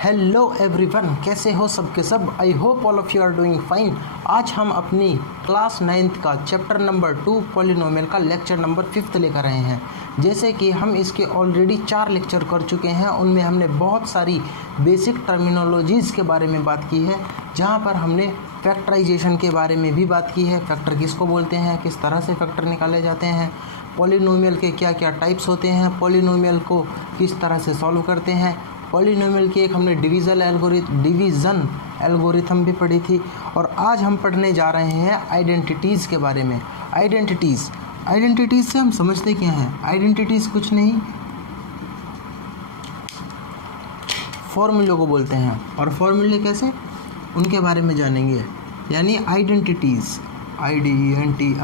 Hello everyone, कैसे हो सबके सब। I hope all of you are doing fine. आज हम अपनी क्लास 9th का चैप्टर नंबर 2 पॉलिनोमियल का लेक्चर नंबर 5 लेकर आए हैं। जैसे कि हम इसके ऑलरेडी 4 लेक्चर कर चुके हैं, उनमें हमने बहुत सारी बेसिक टर्मिनोलॉजीज़ के बारे में बात की है, जहाँ पर हमने फैक्टराइजेशन के बारे में भी बात की है। फैक्टर किसको बोलते हैं, किस तरह से फैक्टर निकाले जाते हैं, पॉलिनोमियल के क्या क्या टाइप्स होते हैं, पॉलिनोमियल को किस तरह से सॉल्व करते हैं। पॉलिनोमियल की एक हमने डिवीज़न एल्गोरिथम भी पढ़ी थी। और आज हम पढ़ने जा रहे हैं आइडेंटिटीज़ के बारे में। आइडेंटिटीज़ से हम समझते क्या हैं। आइडेंटिटीज़ कुछ नहीं, फॉर्मूलों को बोलते हैं। और फॉर्मूले कैसे, उनके बारे में जानेंगे। यानी आइडेंटिटीज़, आइडेंटिटीज़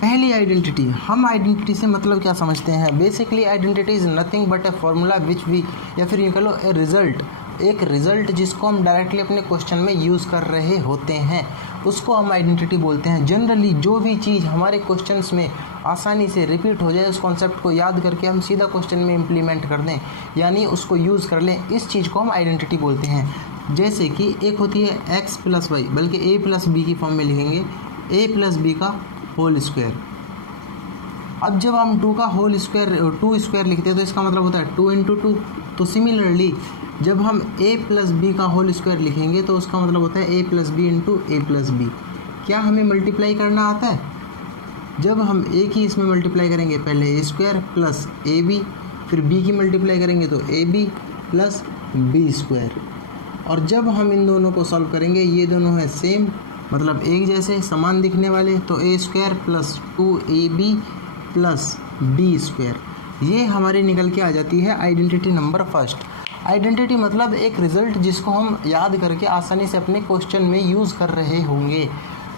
पहली आइडेंटिटी, हम आइडेंटिटी से मतलब क्या समझते हैं। Basically identity is nothing but a formula which we, या फिर यूँ कह लो ए रिज़ल्ट, एक रिज़ल्ट जिसको हम डायरेक्टली अपने क्वेश्चन में यूज़ कर रहे होते हैं, उसको हम आइडेंटिटी बोलते हैं। जनरली जो भी चीज़ हमारे क्वेश्चंस में आसानी से रिपीट हो जाए, उस कॉन्सेप्ट को याद करके हम सीधा क्वेश्चन में इम्प्लीमेंट कर दें, यानी उसको यूज़ कर लें, इस चीज़ को हम आइडेंटिटी बोलते हैं। जैसे कि एक होती है x + y, बल्कि a + b की फॉर्म में लिखेंगे a + b का होल स्क्वायर। अब जब हम 2 स्क्वायर लिखते हैं तो इसका मतलब होता है 2 × 2। तो सिमिलरली जब हम a + b का होल स्क्वायर लिखेंगे तो उसका मतलब होता है a + b × a + b। क्या हमें मल्टीप्लाई करना आता है? जब हम a की इसमें मल्टीप्लाई करेंगे, पहले a² + ab, फिर b की मल्टीप्लाई करेंगे तो ab + b²। और जब हम इन दोनों को सॉल्व करेंगे, ये दोनों हैं सेम, मतलब एक जैसे समान दिखने वाले, तो a² + 2ab + b²। ये हमारी निकल के आ जाती है आइडेंटिटी नंबर फर्स्ट। आइडेंटिटी मतलब एक रिज़ल्ट जिसको हम याद करके आसानी से अपने क्वेश्चन में यूज़ कर रहे होंगे।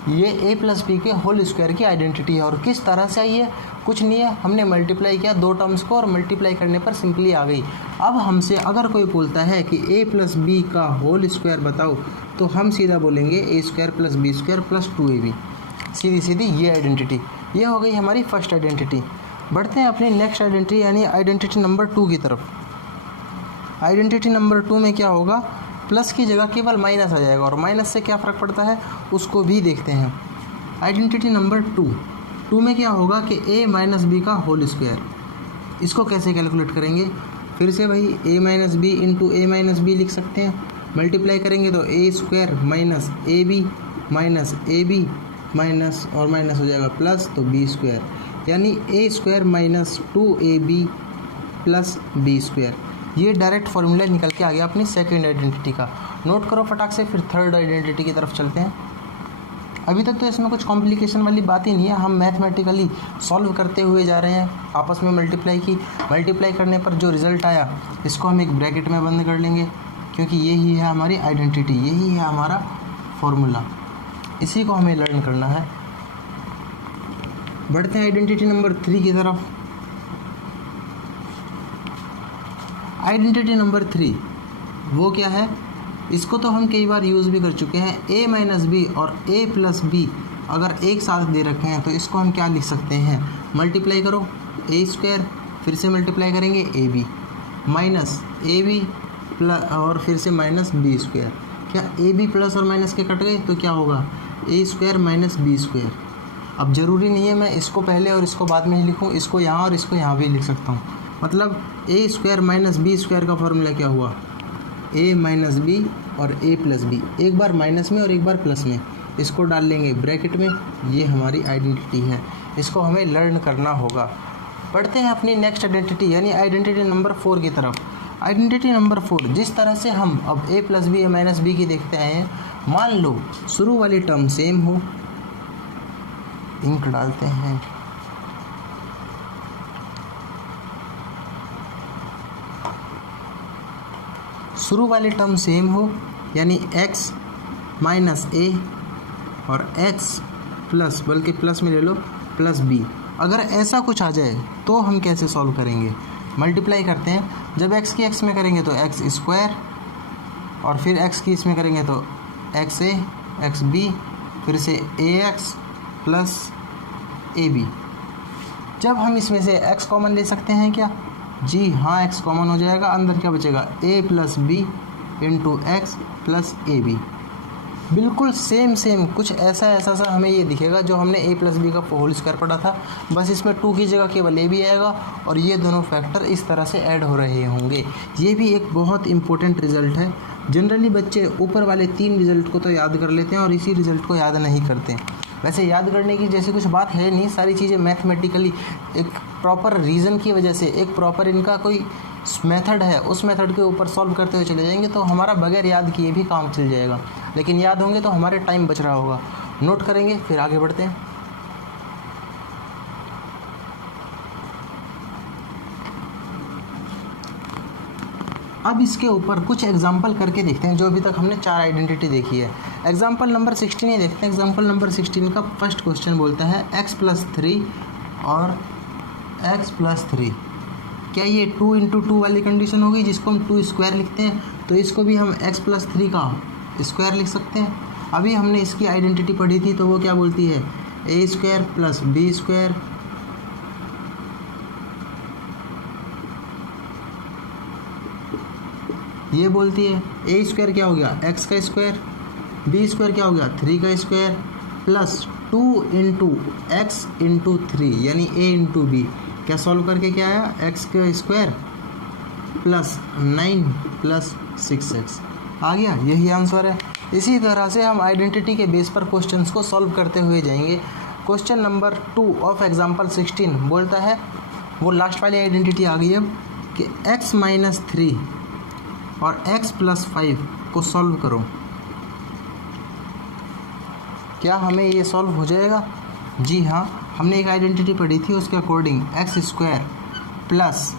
ये a + b के होल स्क्वायर की आइडेंटिटी है। और किस तरह से आई है? कुछ नहीं है, हमने मल्टीप्लाई किया 2 टर्म्स को और मल्टीप्लाई करने पर सिंपली आ गई। अब हमसे अगर कोई बोलता है कि a + b का होल स्क्वायर बताओ, तो हम सीधा बोलेंगे a² + b² + 2ab। सीधी सीधी ये आइडेंटिटी, ये हो गई हमारी फर्स्ट आइडेंटिटी। बढ़ते हैं अपनी नेक्स्ट आइडेंटिटी, यानी आइडेंटिटी नंबर 2 की तरफ। आइडेंटिटी नंबर 2 में क्या होगा, प्लस की जगह केवल माइनस आ जाएगा, और माइनस से क्या फ़र्क पड़ता है उसको भी देखते हैं। आइडेंटिटी नंबर 2 में क्या होगा कि a - b का होल स्क्वायर। इसको कैसे कैलकुलेट करेंगे? फिर से वही a - b × a - b लिख सकते हैं। मल्टीप्लाई करेंगे तो a² - ab माइनस और माइनस हो जाएगा प्लस, तो b², यानी a² - 2ab + b²। ये डायरेक्ट फॉर्मूला निकल के आ गया अपनी सेकेंड आइडेंटिटी का। नोट करो फटाक से, फिर थर्ड आइडेंटिटी की तरफ चलते हैं। अभी तक तो इसमें कुछ कॉम्प्लिकेशन वाली बात ही नहीं है, हम मैथमेटिकली सॉल्व करते हुए जा रहे हैं। आपस में मल्टीप्लाई करने पर जो रिज़ल्ट आया, इसको हम एक ब्रैकेट में बंद कर लेंगे, क्योंकि यही है हमारी आइडेंटिटी, यही है हमारा फॉर्मूला, इसी को हमें लर्न करना है। बढ़ते हैं आइडेंटिटी नंबर 3 की तरफ। आइडेंटिटी नंबर 3 वो क्या है, इसको तो हम कई बार यूज़ भी कर चुके हैं। a - b और a + b अगर एक साथ दे रखे हैं तो इसको हम क्या लिख सकते हैं, मल्टीप्लाई करो a², फिर से मल्टीप्लाई करेंगे ab माइनस ab प्लस और फिर से माइनस b²। क्या ab प्लस और माइनस के कट गए तो क्या होगा, a² - b²। अब ज़रूरी नहीं है मैं इसको पहले और इसको बाद में ही लिखूँ, इसको यहाँ और इसको यहाँ भी लिख सकता हूँ। मतलब a² - b² का फॉर्मूला क्या हुआ, a - b और a + b, एक बार माइनस में और एक बार प्लस में, इसको डाल लेंगे ब्रैकेट में। ये हमारी आइडेंटिटी है, इसको हमें लर्न करना होगा। पढ़ते हैं अपनी नेक्स्ट आइडेंटिटी, यानी आइडेंटिटी नंबर 4 की तरफ। आइडेंटिटी नंबर 4, जिस तरह से हम अब a + b - b की देखते हैं, मान लो शुरू वाली टर्म सेम हो, इंक डालते हैं, शुरू वाली टर्म सेम हो, यानी x - a और x प्लस, बल्कि प्लस में ले लो, +b। अगर ऐसा कुछ आ जाए तो हम कैसे सॉल्व करेंगे? मल्टीप्लाई करते हैं, जब x की x में करेंगे तो x², और फिर x की इसमें करेंगे तो xa, xb, फिर से ax प्लस ए बी। जब हम इसमें से x कॉमन ले सकते हैं क्या? जी हाँ, x कॉमन हो जाएगा। अंदर क्या बचेगा? a plus b into x plus a b. बिल्कुल सेम कुछ ऐसा सा हमें ये दिखेगा जो हमने a प्लस बी का होल स्क्वायर पढ़ा था, बस इसमें 2 की जगह केवल a भी आएगा और ये दोनों फैक्टर इस तरह से ऐड हो रहे होंगे। ये भी एक बहुत इंपॉर्टेंट रिजल्ट है। जनरली बच्चे ऊपर वाले 3 रिजल्ट को तो याद कर लेते हैं और इसी रिजल्ट को याद नहीं करते। वैसे याद करने की जैसी कुछ बात है नहीं, सारी चीज़ें मैथमेटिकली एक प्रॉपर रीज़न की वजह से, एक प्रॉपर इनका कोई मेथड है, उस मेथड के ऊपर सॉल्व करते हुए चले जाएंगे तो हमारा बगैर याद किए भी काम चल जाएगा। लेकिन याद होंगे तो हमारे टाइम बच रहा होगा। नोट करेंगे फिर आगे बढ़ते हैं। अब इसके ऊपर कुछ एग्जाम्पल करके देखते हैं। जो अभी तक हमने 4 आइडेंटिटी देखी है, एग्जाम्पल नंबर 16 ही देखते हैं। एग्जाम्पल नंबर 16 का फर्स्ट क्वेश्चन बोलता है x प्लस 3 और x प्लस 3। क्या ये 2 इंटू 2 वाली कंडीशन होगी जिसको हम 2 स्क्वायर लिखते हैं? तो इसको भी हम x प्लस 3 का स्क्वायर लिख सकते हैं। अभी हमने इसकी आइडेंटिटी पढ़ी थी तो वो क्या बोलती है? a square plus b square ये बोलती है a स्क्वायर क्या हो गया? x का स्क्वायर, b स्क्वायर क्या हो गया? 3 का square plus 2 into x into 3 यानी a इंटू बी। क्या सॉल्व करके क्या आया? x का स्क्वायर प्लस 9 प्लस 6x आ गया। यही आंसर है। इसी तरह से हम आइडेंटिटी के बेस पर क्वेश्चंस को सॉल्व करते हुए जाएंगे। क्वेश्चन नंबर 2 ऑफ एग्जाम्पल 16 बोलता है, वो लास्ट वाली आइडेंटिटी आ गई अब, कि x माइनस 3 और x प्लस 5 को सॉल्व करो। क्या हमें ये सॉल्व हो जाएगा? जी हाँ, हमने एक आइडेंटिटी पढ़ी थी उसके according x square plus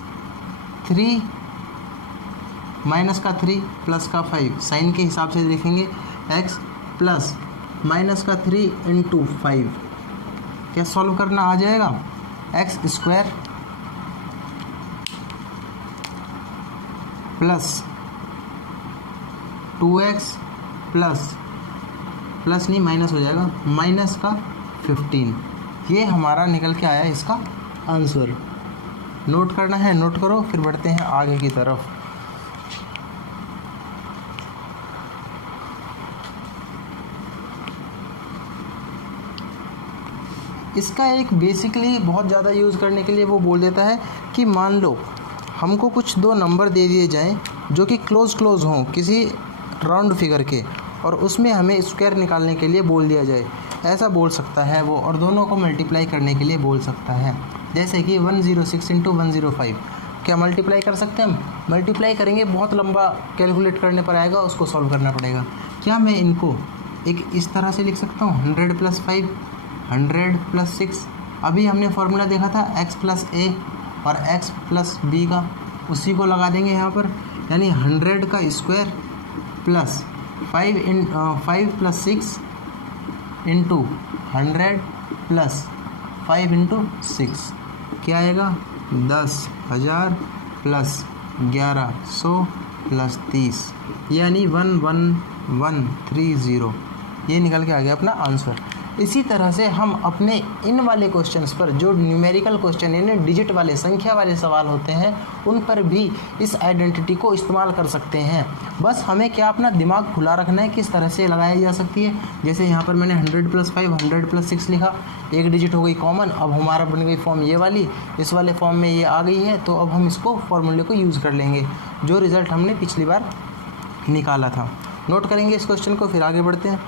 3 minus का 3 प्लस का 5, साइन के हिसाब से देखेंगे x प्लस माइनस का 3 इंटू 5। क्या सॉल्व करना आ जाएगा? x square plus 2x plus नहीं माइनस हो जाएगा, माइनस का 15। ये हमारा निकल के आया इसका आंसर। नोट करना है, नोट करो, फिर बढ़ते हैं आगे की तरफ। इसका एक बेसिकली बहुत ज़्यादा यूज़ करने के लिए वो बोल देता है कि मान लो हमको कुछ 2 नंबर दे दिए जाएं जो कि क्लोज हों किसी राउंड फिगर के, और उसमें हमें स्क्वायर निकालने के लिए बोल दिया जाए। ऐसा बोल सकता है वो, और दोनों को मल्टीप्लाई करने के लिए बोल सकता है। जैसे कि 106 इंटू 105। क्या मल्टीप्लाई कर सकते हैं हम? मल्टीप्लाई करेंगे, बहुत लंबा कैलकुलेट करने पर आएगा, उसको सॉल्व करना पड़ेगा। क्या मैं इनको एक इस तरह से लिख सकता हूँ? 100 प्लस 5, 100 प्लस 6। अभी हमने फॉर्मूला देखा था x प्लस a और x प्लस b का, उसी को लगा देंगे यहाँ पर। यानी 100 का square plus 5 plus 6 into 100 plus 5 into 6 क्या आएगा? 10,000 प्लस 1100 प्लस 30 यानी 11130। ये निकल के आ गया अपना आंसर। इसी तरह से हम अपने इन वाले क्वेश्चंस पर, जो न्यूमेरिकल क्वेश्चन यानी डिजिट वाले, संख्या वाले सवाल होते हैं, उन पर भी इस आइडेंटिटी को इस्तेमाल कर सकते हैं। बस हमें क्या अपना दिमाग खुला रखना है किस तरह से लगाई जा सकती है। जैसे यहाँ पर मैंने 100 प्लस 5, 100 प्लस 6 लिखा, एक डिजिट हो गई कॉमन। अब हमारा बन गई फॉर्म ये वाली, इस वाले फॉर्म में ये आ गई है, तो अब हम इसको फॉर्मूले को यूज़ कर लेंगे जो रिज़ल्ट हमने पिछली बार निकाला था। नोट करेंगे इस क्वेश्चन को, फिर आगे बढ़ते हैं।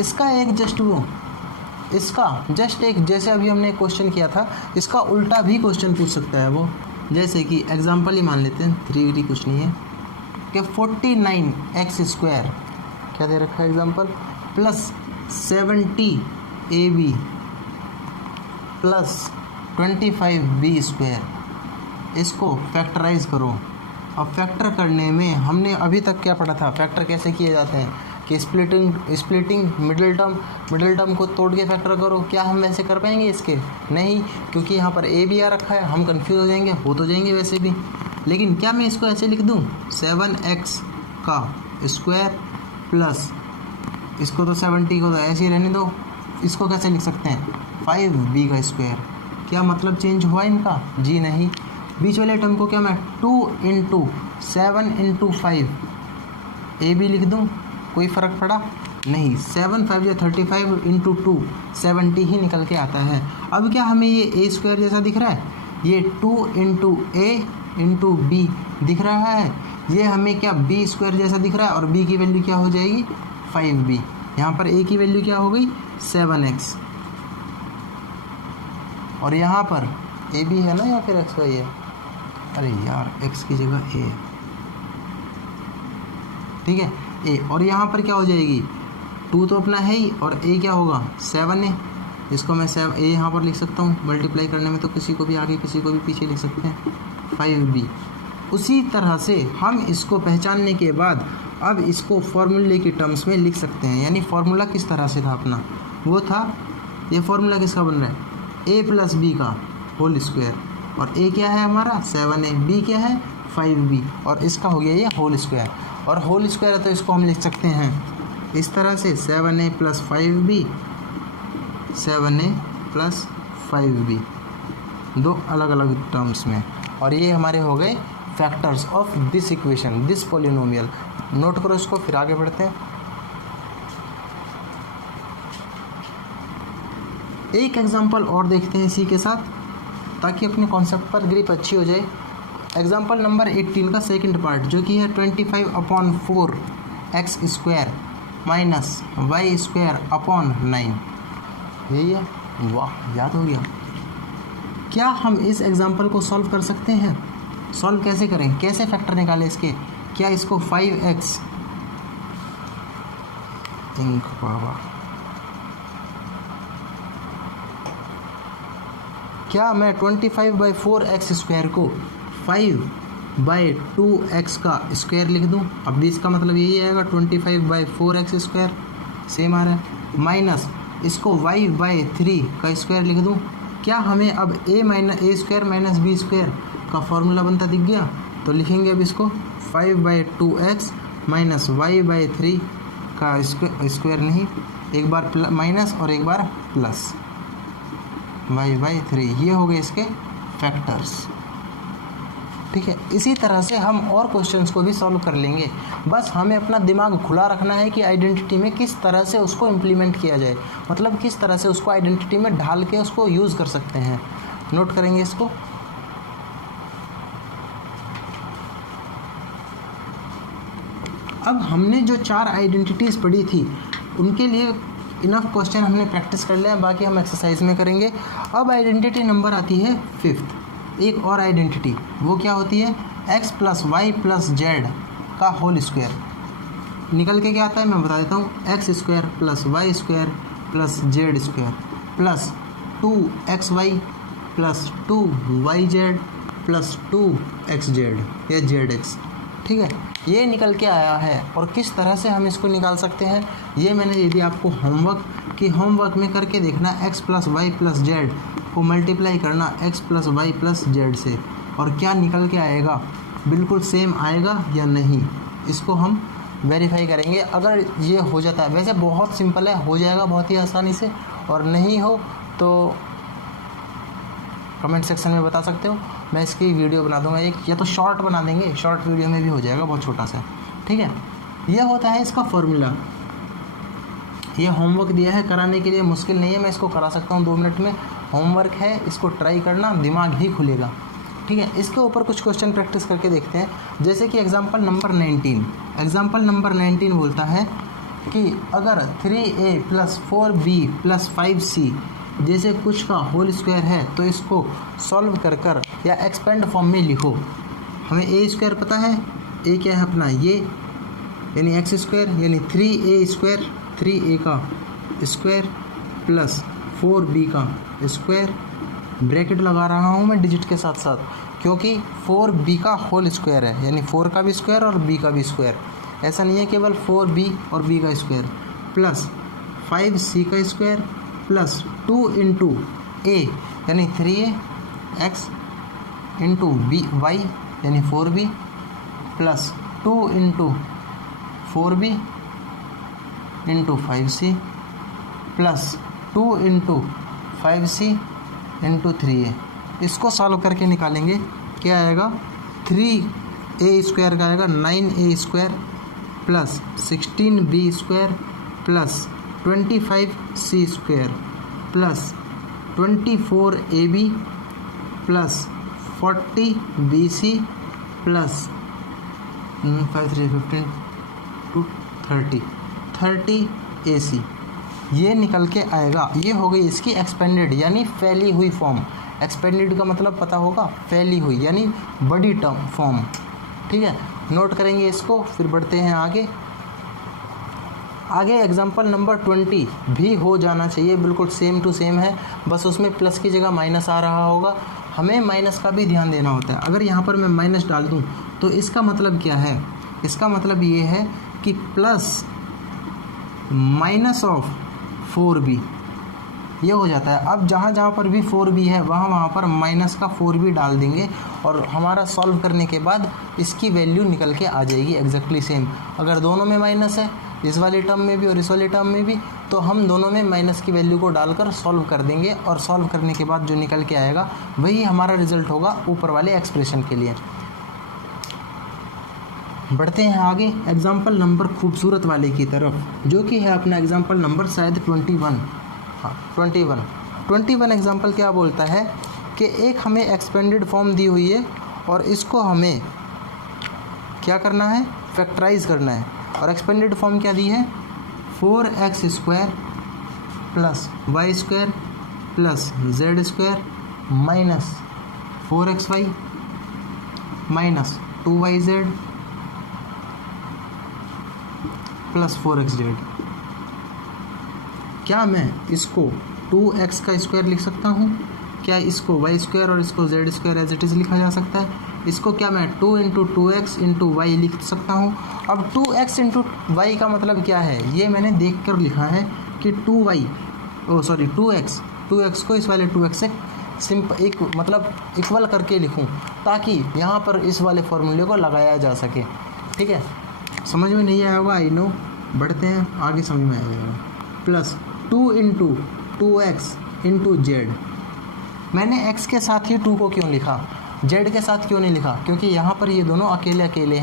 इसका एक जस्ट एक जैसे अभी हमने क्वेश्चन किया था, इसका उल्टा भी क्वेश्चन पूछ सकता है वो। जैसे कि एग्जांपल ही मान लेते हैं, 3D कुछ नहीं है, कि 49x स्क्वायर क्या दे रखा है example, plus 70ab plus 25b square. इसको फैक्टराइज करो। अब फैक्टर करने में हमने अभी तक क्या पढ़ा था? फैक्टर कैसे किए जाते हैं? कि स्प्लिटिंग मिडिल टर्म को तोड़ के फैक्टर करो। क्या हम वैसे कर पाएंगे इसके? नहीं, क्योंकि यहाँ पर ए भी आ रखा है, हम कंफ्यूज हो जाएंगे, हो तो जाएंगे वैसे भी। लेकिन क्या मैं इसको ऐसे लिख दूँ 7x का स्क्वायर प्लस इसको तो 70 को तो ऐसे ही रहने दो, इसको कैसे लिख सकते हैं 5b का स्क्वायर। क्या मतलब चेंज हुआ इनका? जी नहीं। बीच वाले टर्म को क्या मैं 2 × 7 × 5 ए भी लिख दूँ, कोई फ़र्क पड़ा नहीं। 7 5 या 35 × 2 70 ही निकल के आता है। अब क्या हमें ये ए स्क्वायर जैसा दिख रहा है? ये 2 × a × b दिख रहा है। ये हमें क्या बी स्क्वायर जैसा दिख रहा है, और b की वैल्यू क्या हो जाएगी 5b। यहाँ पर a की वैल्यू क्या हो गई 7x, और यहाँ पर a भी है ना या फिर x y है? अरे यार x की जगह a, ठीक है a, और यहाँ पर क्या हो जाएगी 2 तो अपना है ही, और a क्या होगा 7 है। इसको मैं a यहाँ पर लिख सकता हूँ, मल्टीप्लाई करने में तो किसी को भी आगे किसी को भी पीछे लिख सकते हैं 5b। उसी तरह से हम इसको पहचानने के बाद अब इसको फॉर्मूले की टर्म्स में लिख सकते हैं। यानी फॉर्मूला किस तरह से था अपना, वो था, ये फॉर्मूला किसका बन रहा है a + b का होल स्क्वायर, और a क्या है हमारा 7 है, b क्या है 5b, और इसका हो गया ये होल स्क्वायर। और होल स्क्वायर है तो इसको हम लिख सकते हैं इस तरह से 7a + 5b, 7a + 5b, दो अलग अलग टर्म्स में। और ये हमारे हो गए factors of this equation, this polynomial. Note करो इसको, फिर आगे बढ़ते हैं। एक एग्जांपल और देखते हैं इसी के साथ, ताकि अपने कॉन्सेप्ट पर ग्रिप अच्छी हो जाए। एग्जांपल नंबर 18 का सेकंड पार्ट, जो कि है 25/4 x² - y² 9। यही है, वाह याद हो गया। क्या हम इस एग्जांपल को सॉल्व कर सकते हैं? सॉल्व कैसे करें, कैसे फैक्टर निकालें इसके? क्या इसको 5x क्या मैं 25/4x² को 5/2x का स्क्वायर लिख दूं? अब भी इसका मतलब यही आएगा 25/4x², सेम आ रहा है, माइनस इसको y/3 का स्क्वायर लिख दूं। क्या हमें अब a² - b² का फॉर्मूला बनता दिख गया? तो लिखेंगे अब इसको 5/2x - y/3 का स्क्वायर, नहीं, एक बार माइनस और एक बार प्लस y/3, ये हो गए इसके फैक्टर्स। ठीक है, इसी तरह से हम और क्वेश्चंस को भी सॉल्व कर लेंगे। बस हमें अपना दिमाग खुला रखना है कि आइडेंटिटी में किस तरह से उसको इम्प्लीमेंट किया जाए, मतलब किस तरह से उसको आइडेंटिटी में ढाल के उसको यूज़ कर सकते हैं। नोट करेंगे इसको। अब हमने जो 4 आइडेंटिटीज़ पढ़ी थी उनके लिए इनफ क्वेश्चन हमने प्रैक्टिस कर लिया, बाकी हम एक्सरसाइज में करेंगे। अब आइडेंटिटी नंबर आती है 5th, एक और आइडेंटिटी, वो क्या होती है x + y + z का होल स्क्वायर। निकल के क्या आता है मैं बता देता हूँ, x² + y² + z² plus 2xy + 2yz + 2xz या zx। ठीक है, ये निकल के आया है। और किस तरह से हम इसको निकाल सकते हैं, ये मैंने दे दिया आपको होमवर्क में करके देखना। x + y + z को मल्टीप्लाई करना x + y + z से, और क्या निकल के आएगा, बिल्कुल सेम आएगा या नहीं, इसको हम वेरीफाई करेंगे। अगर ये हो जाता है, वैसे बहुत सिंपल है, हो जाएगा बहुत ही आसानी से, और नहीं हो तो कमेंट सेक्शन में बता सकते हो, मैं इसकी वीडियो बना दूंगा एक, या तो शॉर्ट बना देंगे, शॉर्ट वीडियो में भी हो जाएगा, बहुत छोटा सा। ठीक है, यह होता है इसका फॉर्मूला। ये होमवर्क दिया है, कराने के लिए मुश्किल नहीं है, मैं इसको करा सकता हूँ 2 मिनट में। होमवर्क है, इसको ट्राई करना, दिमाग ही खुलेगा। ठीक है, इसके ऊपर कुछ क्वेश्चन प्रैक्टिस करके देखते हैं। जैसे कि एग्जाम्पल नंबर 19 बोलता है कि अगर 3a + 4b + 5c जैसे कुछ का होल स्क्वायर है तो इसको सॉल्व कर या एक्सपेंड फॉर्म में लिखो। हमें a² पता है, a क्या है अपना ये, यानी x² यानी 3a² 3a का स्क्वायर प्लस 4b का स्क्वायर, ब्रैकेट लगा रहा हूँ मैं डिजिट के साथ साथ, क्योंकि 4b का होल स्क्वायर है, यानी 4 का भी स्क्वायर और b का भी स्क्वायर, ऐसा नहीं है केवल 4b और b का स्क्वायर प्लस 5c का स्क्वायर प्लस 2 इंटू a यानी 3ax इंटू y यानी 4b plus 2 into 4b into 5c plus 2 into 5c into 3a। इसको सॉल्व करके निकालेंगे क्या आएगा, 3a स्क्वायर का आएगा 9a square plus 16b square plus 25c square plus 24ab plus 40bc plus 5 3 15 two 30ac। ये निकल के आएगा। ये हो गई इसकी एक्सपेंडेड यानी फैली हुई फॉर्म। एक्सपेंडेड का मतलब पता होगा, फैली हुई यानी बड़ी टर्म फॉर्म। ठीक है, नोट करेंगे इसको, फिर बढ़ते हैं आगे। आगे एग्जाम्पल नंबर 20 भी हो जाना चाहिए, बिल्कुल सेम टू सेम है, बस उसमें प्लस की जगह माइनस आ रहा होगा। हमें माइनस का भी ध्यान देना होता है। अगर यहाँ पर मैं माइनस डाल दूँ तो इसका मतलब क्या है, इसका मतलब ये है कि प्लस माइनस ऑफ 4b ये हो जाता है। अब जहाँ जहाँ पर भी 4b है वहाँ पर माइनस का 4b डाल देंगे और हमारा सॉल्व करने के बाद इसकी वैल्यू निकल के आ जाएगी एग्जैक्टली सेम। अगर दोनों में माइनस है, इस वाले टर्म में भी और इस वाले टर्म में भी, तो हम दोनों में माइनस की वैल्यू को डालकर सॉल्व कर देंगे और सॉल्व करने के बाद जो निकल के आएगा वही हमारा रिजल्ट होगा ऊपर वाले एक्सप्रेशन के लिए। बढ़ते हैं आगे एग्जाम्पल नंबर खूबसूरत वाले की तरफ, जो कि है अपना एग्जाम्पल नंबर शायद 21। हाँ 21 एग्जाम्पल क्या बोलता है कि एक हमें एक्सपेंडेड फॉर्म दी हुई है और इसको हमें क्या करना है, फैक्टराइज करना है। और एक्सपेंडेड फॉर्म क्या दी है, 4x square plus y square plus z square minus 4xy minus 2yz plus 4xz। क्या मैं इसको 2x का स्क्वायर लिख सकता हूँ? क्या इसको y स्क्वायर और इसको z square as it is लिखा जा सकता है? इसको क्या मैं 2 इंटू 2x इंटू वाई लिख सकता हूँ? अब 2x इंटू वाई का मतलब क्या है, ये मैंने देख कर लिखा है कि 2x को इस वाले 2x से एक मतलब इक्वल करके लिखूँ ताकि यहाँ पर इस वाले फॉर्मूले को लगाया जा सके। ठीक है, समझ में नहीं आया होगा, आई नो। बढ़ते हैं आगे, समझ में आ जाएगा। Plus 2 into 2x into Z. मैंने x के साथ ही 2 को क्यों लिखा, z के साथ क्यों नहीं लिखा? क्योंकि यहाँ पर ये दोनों अकेले अकेले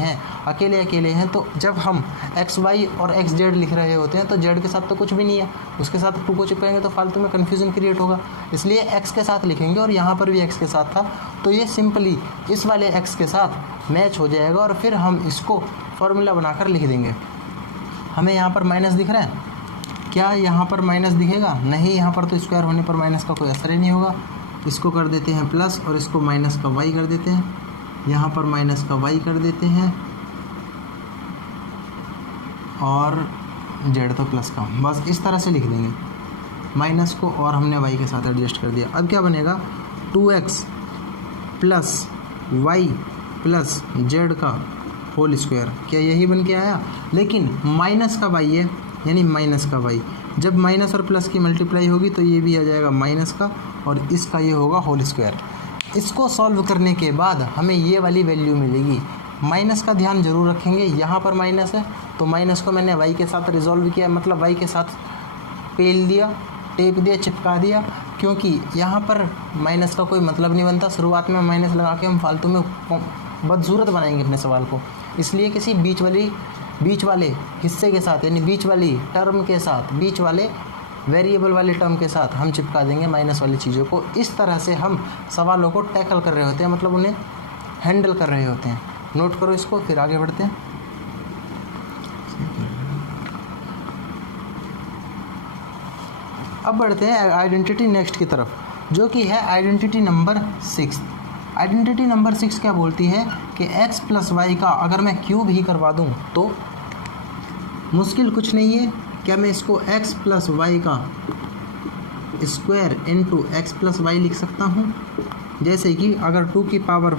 हैं, तो जब हम xy और xz लिख रहे होते हैं तो z के साथ तो कुछ भी नहीं है, उसके साथ 2 को चिपकाएंगे तो फालतू में कन्फ्यूज़न क्रिएट होगा, इसलिए x के साथ लिखेंगे। और यहाँ पर भी x के साथ था तो ये सिंपली इस वाले x के साथ मैच हो जाएगा और फिर हम इसको फॉर्मूला बनाकर लिख देंगे। हमें यहाँ पर माइनस दिख रहा है, क्या यहाँ पर माइनस दिखेगा? नहीं, यहाँ पर तो स्क्वायर होने पर माइनस का कोई असर ही नहीं होगा। इसको कर देते हैं प्लस और इसको माइनस का y कर देते हैं, यहाँ पर माइनस का y कर देते हैं और z तो प्लस का, बस इस तरह से लिख देंगे माइनस को और हमने y के साथ एडजस्ट कर दिया। अब क्या बनेगा, 2x plus y plus z का होल स्क्वायर। क्या यही बन के आया? लेकिन माइनस का y है यानी माइनस का y, जब माइनस और प्लस की मल्टीप्लाई होगी तो ये भी आ जाएगा माइनस का और इसका ये होगा होल स्क्वायर। इसको सॉल्व करने के बाद हमें ये वाली वैल्यू मिलेगी। माइनस का ध्यान जरूर रखेंगे, यहाँ पर माइनस है तो माइनस को मैंने y के साथ रिजॉल्व किया, मतलब y के साथ पेल दिया, टेप दिया, चिपका दिया, क्योंकि यहाँ पर माइनस का कोई मतलब नहीं बनता। शुरुआत में माइनस लगा के हम फालतू में बदसूरत बनाएंगे अपने सवाल को, इसलिए किसी बीच वाले हिस्से के साथ यानी बीच वाली टर्म के साथ, बीच वाले वेरिएबल वाले टर्म के साथ हम चिपका देंगे माइनस वाली चीज़ों को। इस तरह से हम सवालों को टैकल कर रहे होते हैं, मतलब उन्हें हैंडल कर रहे होते हैं। नोट करो इसको, फिर आगे बढ़ते हैं। अब बढ़ते हैं आइडेंटिटी नेक्स्ट की तरफ, जो कि है आइडेंटिटी नंबर 6। आइडेंटिटी नंबर 6 क्या बोलती है कि x प्लस वाई का अगर मैं क्यूब ही करवा दूं तो मुश्किल कुछ नहीं है। क्या मैं इसको x प्लस वाई का square into x plus y लिख सकता हूँ? जैसे कि अगर 2 की पावर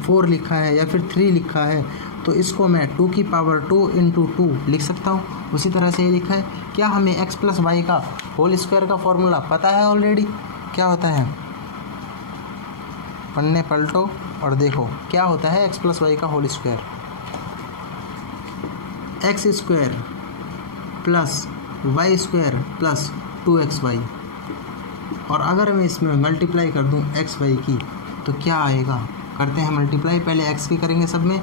4 लिखा है या फिर 3 लिखा है तो इसको मैं 2 की पावर 2 इंटू 2 लिख सकता हूँ। उसी तरह से ये लिखा है। क्या हमें x प्लस वाई का होल स्क्वायर का फॉर्मूला पता है ऑलरेडी? क्या होता है, पन्ने पलटो और देखो क्या होता है x प्लस वाई का whole square. X square plus y square plus 2xy, और अगर मैं इसमें मल्टीप्लाई कर दूं एक्स वाई की तो क्या आएगा? करते हैं मल्टीप्लाई। पहले x की करेंगे सब में,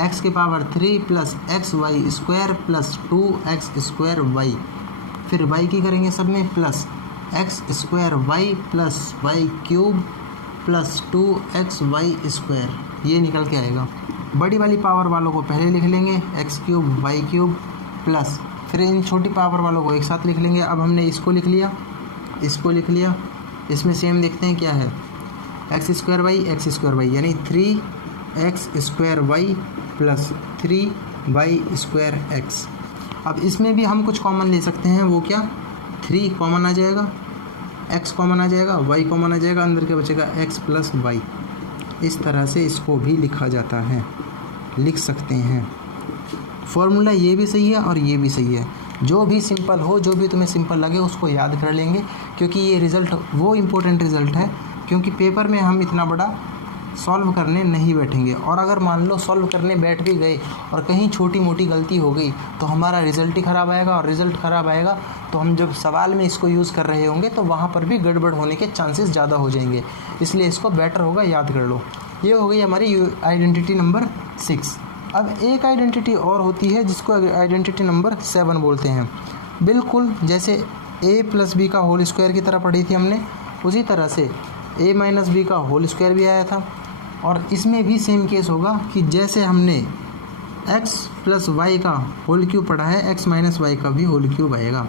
x की power 3 plus x y square plus 2x square y, फिर y की करेंगे सब में plus x square y plus y cube plus 2xy square, ये निकल के आएगा। बड़ी वाली पावर वालों को पहले लिख लेंगे, x cube y cube plus, फिर इन छोटी पावर वालों को एक साथ लिख लेंगे। अब हमने इसको लिख लिया, इसको लिख लिया, इसमें सेम देखते हैं क्या है, एक्स स्क्वायर वाई यानी 3x square y plus 3y square x. अब इसमें भी हम कुछ कॉमन ले सकते हैं, वो क्या, 3 कॉमन आ जाएगा, x कॉमन आ जाएगा, y कॉमन आ जाएगा, अंदर क्या बचेगा x प्लस वाई। इस तरह से इसको भी लिखा जाता है, लिख सकते हैं। फॉर्मूला ये भी सही है और ये भी सही है। जो भी सिंपल हो, जो भी तुम्हें सिंपल लगे उसको याद कर लेंगे, क्योंकि ये रिज़ल्ट वो इम्पोर्टेंट रिज़ल्ट है, क्योंकि पेपर में हम इतना बड़ा सॉल्व करने नहीं बैठेंगे। और अगर मान लो सॉल्व करने बैठ भी गए और कहीं छोटी मोटी गलती हो गई तो हमारा रिज़ल्ट ही ख़राब आएगा, और रिज़ल्ट ख़राब आएगा तो हम जब सवाल में इसको यूज़ कर रहे होंगे तो वहाँ पर भी गड़बड़ होने के चांसेस ज़्यादा हो जाएंगे। इसलिए इसको बेटर होगा याद कर लो। ये हो गई हमारी आइडेंटिटी नंबर 6। अब एक आइडेंटिटी और होती है जिसको आइडेंटिटी नंबर 7 बोलते हैं। बिल्कुल जैसे a प्लस बी का होल स्क्वायर की तरह पढ़ी थी हमने, उसी तरह से a माइनस बी का होल स्क्वायर भी आया था। और इसमें भी सेम केस होगा कि जैसे हमने x प्लस वाई का होल क्यूब पढ़ा है, x माइनस वाई का भी होल क्यूब आएगा।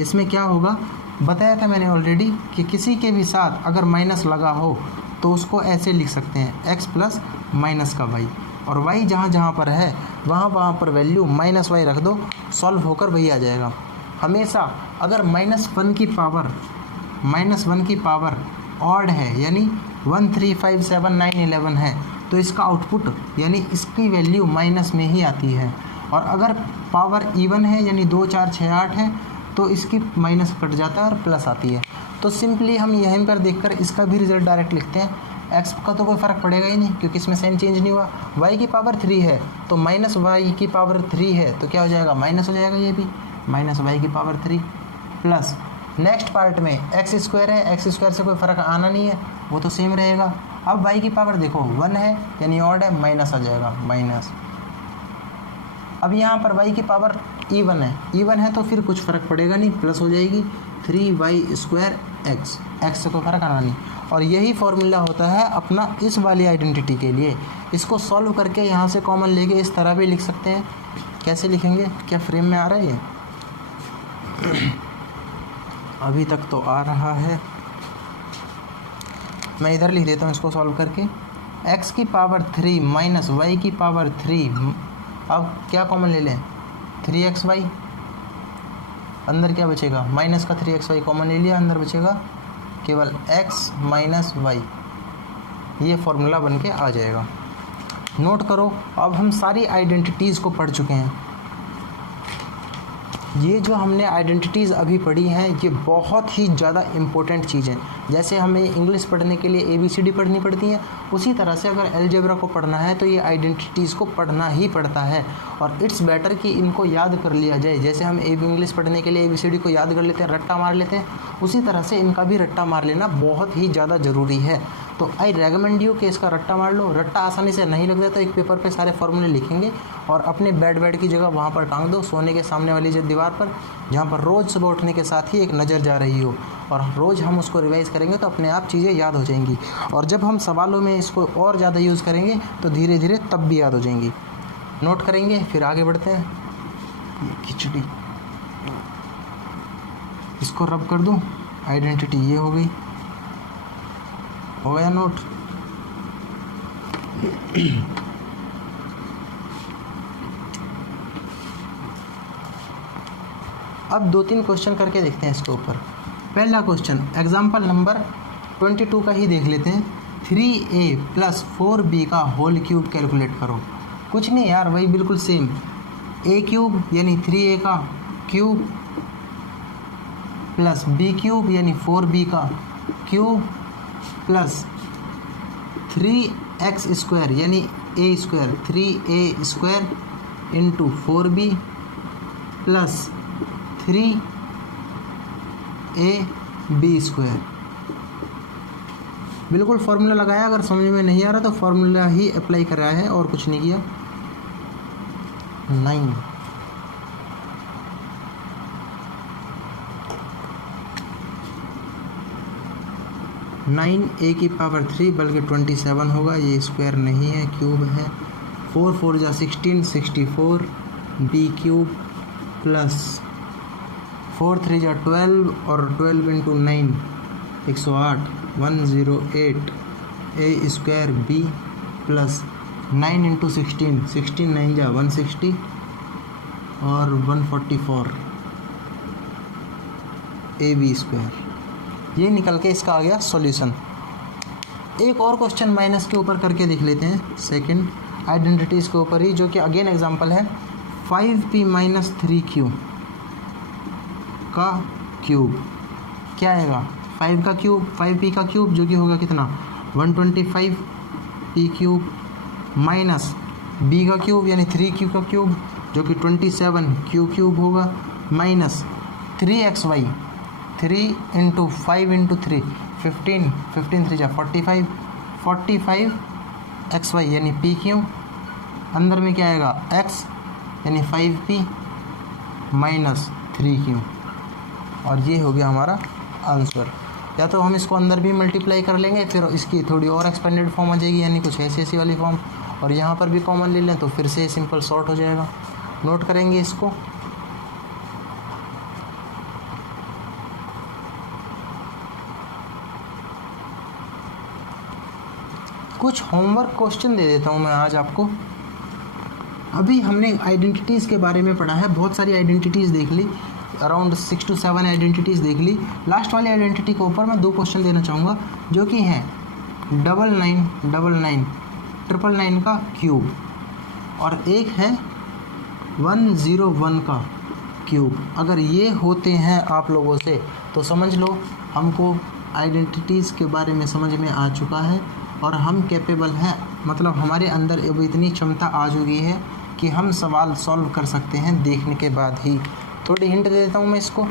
इसमें क्या होगा, बताया था मैंने ऑलरेडी कि किसी के भी साथ अगर माइनस लगा हो तो उसको ऐसे लिख सकते हैं, x प्लस माइनस का y, और y जहाँ जहाँ पर है वहाँ पर वैल्यू माइनस वाई रख दो, सॉल्व होकर वही आ जाएगा। हमेशा अगर -1 की पावर ऑड है, यानी 1 3 5 7 9 11 है, तो इसका आउटपुट यानी इसकी वैल्यू माइनस में ही आती है। और अगर पावर इवन है, यानी 2 4 6 8 है, तो इसकी माइनस कट जाता है और प्लस आती है। तो सिंपली हम यहीं पर देखकर इसका भी रिजल्ट डायरेक्ट लिखते हैं। x का तो कोई फ़र्क पड़ेगा ही नहीं क्योंकि इसमें साइन चेंज नहीं हुआ। y की पावर 3 है तो माइनस वाई की पावर 3 है तो क्या हो जाएगा, माइनस हो जाएगा, ये भी माइनस वाई की पावर 3 प्लस नेक्स्ट पार्ट में एक्स स्क्वायर है, एक्स स्क्वायर से कोई फ़र्क आना नहीं है, वो तो सेम रहेगा। अब वाई की पावर देखो 1 है यानी ऑड है, माइनस आ जाएगा, माइनस। अब यहाँ पर वाई की पावर इवन है तो फिर कुछ फ़र्क पड़ेगा नहीं, प्लस हो जाएगी 3y स्क्वायर एक्स, एक्स से कोई फ़र्क आना नहीं। और यही फॉर्मूला होता है अपना इस वाली आइडेंटिटी के लिए। इसको सॉल्व करके यहाँ से कॉमन लेके इस तरह भी लिख सकते हैं। कैसे लिखेंगे, क्या फ्रेम में आ रहा है ये? अभी तक तो आ रहा है, मैं इधर लिख देता हूँ इसको सॉल्व करके। x की पावर 3 माइनस वाई की पावर 3, अब क्या कॉमन ले लें, 3xy, अंदर क्या बचेगा, माइनस का 3xy कॉमन ले लिया, अंदर बचेगा केवल x माइनस वाई। ये फॉर्मूला बन के आ जाएगा। नोट करो, अब हम सारी आइडेंटिटीज़ को पढ़ चुके हैं। ये जो हमने आइडेंटिटीज़ अभी पढ़ी हैं ये बहुत ही ज़्यादा इम्पोर्टेंट चीज़ है। जैसे हमें इंग्लिश पढ़ने के लिए ABCD पढ़नी पड़ती है, उसी तरह से अगर अलजेब्रा को पढ़ना है तो ये आइडेंटिटीज़ को पढ़ना ही पड़ता है। और इट्स बेटर कि इनको याद कर लिया जाए। जैसे हम इंग्लिश पढ़ने के लिए ABCD को याद कर लेते हैं, रट्टा मार लेते हैं, उसी तरह से इनका भी रट्टा मार लेना बहुत ही ज़्यादा ज़रूरी है। तो आई रेकमेंड यू कि इसका रट्टा मार लो। रट्टा आसानी से नहीं लग जाता, एक पेपर पे सारे फॉर्मूले लिखेंगे और अपने बेड की जगह वहाँ पर टांग दो, सोने के सामने वाली दीवार पर, जहाँ पर रोज़ सुबह उठने के साथ ही एक नज़र जा रही हो, और रोज़ हम उसको रिवाइज़ करेंगे तो अपने आप चीज़ें याद हो जाएंगी। और जब हम सवालों में इसको और ज़्यादा यूज़ करेंगे तो धीरे धीरे तब भी याद हो जाएंगी। नोट करेंगे, फिर आगे बढ़ते हैं। खिचड़ी इसको रब कर दूँ, आइडेंटिटी ये हो गई, हो गया नोट। अब 2-3 क्वेश्चन करके देखते हैं इसके ऊपर। पहला क्वेश्चन एग्जाम्पल नंबर 22 का ही देख लेते हैं। 3a + 4b का होल क्यूब कैलकुलेट करो। कुछ नहीं यार, वही बिल्कुल सेम। ए क्यूब यानी 3a का क्यूब प्लस बी क्यूब यानी 4b का क्यूब प्लस 3x स्क्वायर यानी a square 3a square into 4b plus 3ab square. बिल्कुल फार्मूला लगाया, अगर समझ में नहीं आ रहा तो फार्मूला ही अप्लाई कराया है और कुछ नहीं किया। 9a की पावर 3 बल्कि 27 होगा, ये स्क्वायर नहीं है, क्यूब है। 4 4 जा 16 64 b क्यूब प्लस 4 3 जा 12 और 12 into 9 108 108 a square b plus 9 into 16 16 9 जा 160 और 144 ए बी स्क्वायर। ये निकल के इसका आ गया सॉल्यूशन। एक और क्वेश्चन माइनस के ऊपर करके देख लेते हैं, सेकंड आइडेंटिटीज़ के ऊपर ही, जो कि अगेन एग्जांपल है 5p माइनस 3q का क्यूब। क्या आएगा? 5 का क्यूब 5p का क्यूब जो कि होगा कितना 125p क्यूब माइनस b का क्यूब यानी 3q का क्यूब जो कि 27q क्यूब होगा माइनस 3xy 3 इंटू 5 इंटू 3 15 15 3 जा 45 45 xy यानी p क्यू, अंदर में क्या आएगा x यानी 5p माइनस 3q, और ये हो गया हमारा आंसर। या तो हम इसको अंदर भी मल्टीप्लाई कर लेंगे, फिर इसकी थोड़ी और एक्सपेंडेड फॉर्म आ जाएगी यानी कुछ ऐसी वाली फॉर्म, और यहाँ पर भी कॉमन ले लें तो फिर से सिंपल सॉर्ट हो जाएगा। नोट करेंगे इसको। कुछ होमवर्क क्वेश्चन दे देता हूँ मैं आज आपको। अभी हमने आइडेंटिटीज़ के बारे में पढ़ा है, बहुत सारी आइडेंटिटीज़ देख ली, अराउंड 6 to 7 आइडेंटिटीज़ देख ली। लास्ट वाली आइडेंटिटी के ऊपर मैं 2 क्वेश्चन देना चाहूँगा जो कि हैं 9999 999 का क्यूब और एक है 101 का क्यूब। अगर ये होते हैं आप लोगों से तो समझ लो हमको आइडेंटिटीज़ के बारे में समझ में आ चुका है और हम कैपेबल हैं, मतलब हमारे अंदर अब इतनी क्षमता आ चुकी है कि हम सवाल सॉल्व कर सकते हैं देखने के बाद ही। थोड़ी हिंट दे देता हूँ मैं इसको।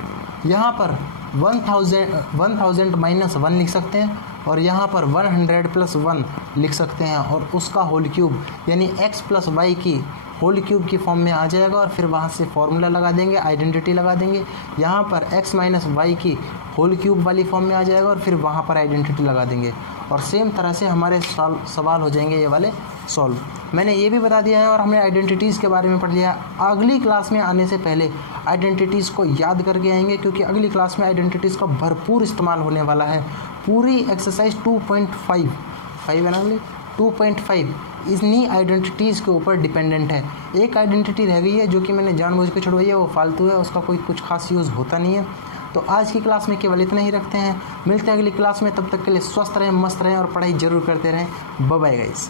यहाँ पर 1000 माइनस 1 लिख सकते हैं और यहाँ पर 100 प्लस 1 लिख सकते हैं और उसका होल क्यूब यानी x प्लस वाई की होल क्यूब की फॉर्म में आ जाएगा और फिर वहाँ से फॉर्मूला लगा देंगे, आइडेंटिटी लगा देंगे। यहाँ पर x माइनस वाई की होल क्यूब वाली फॉर्म में आ जाएगा और फिर वहाँ पर आइडेंटिटी लगा देंगे और सेम तरह से हमारे सवाल हो जाएंगे ये वाले सॉल्व। मैंने ये भी बता दिया है और हमने आइडेंटिटीज़ के बारे में पढ़ लिया। अगली क्लास में आने से पहले आइडेंटिटीज़ को याद करके आएंगे क्योंकि अगली क्लास में आइडेंटिटीज़ का भरपूर इस्तेमाल होने वाला है। पूरी एक्सरसाइज 2.5 है ना, 2.5 इन्हीं आइडेंटिटीज़ के ऊपर डिपेंडेंट है। एक आइडेंटिटी रह गई है जो कि मैंने जानबूझ के छुड़वाई है, वो फालतू है, उसका कोई कुछ खास यूज़ होता नहीं है। तो आज की क्लास में केवल इतना ही रखते हैं, मिलते हैं अगली क्लास में। तब तक के लिए स्वस्थ रहें, मस्त रहें और पढ़ाई ज़रूर करते रहें। Bye bye guys.